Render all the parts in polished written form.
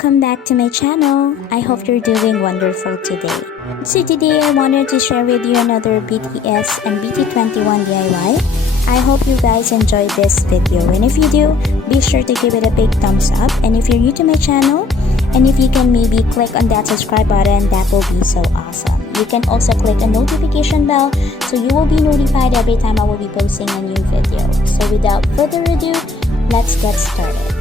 welcome back to my channel. I hope you're doing wonderful today. So today I wanted to share with you another BTS and BT21 DIY. I hope you guys enjoyed this video, and if you do, be sure to give it a big thumbs up. And if you're new to my channel, and if you can maybe click on that subscribe button, that will be so awesome. You can also click a notification bell so you will be notified every time I will be posting a new video. So without further ado, let's get started.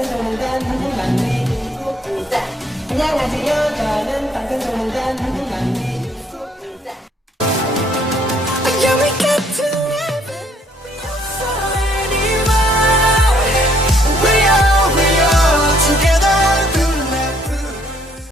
당근종단 한국만리 중국자. 안녕하세요. 저는 당근종단 한국만리 중국자.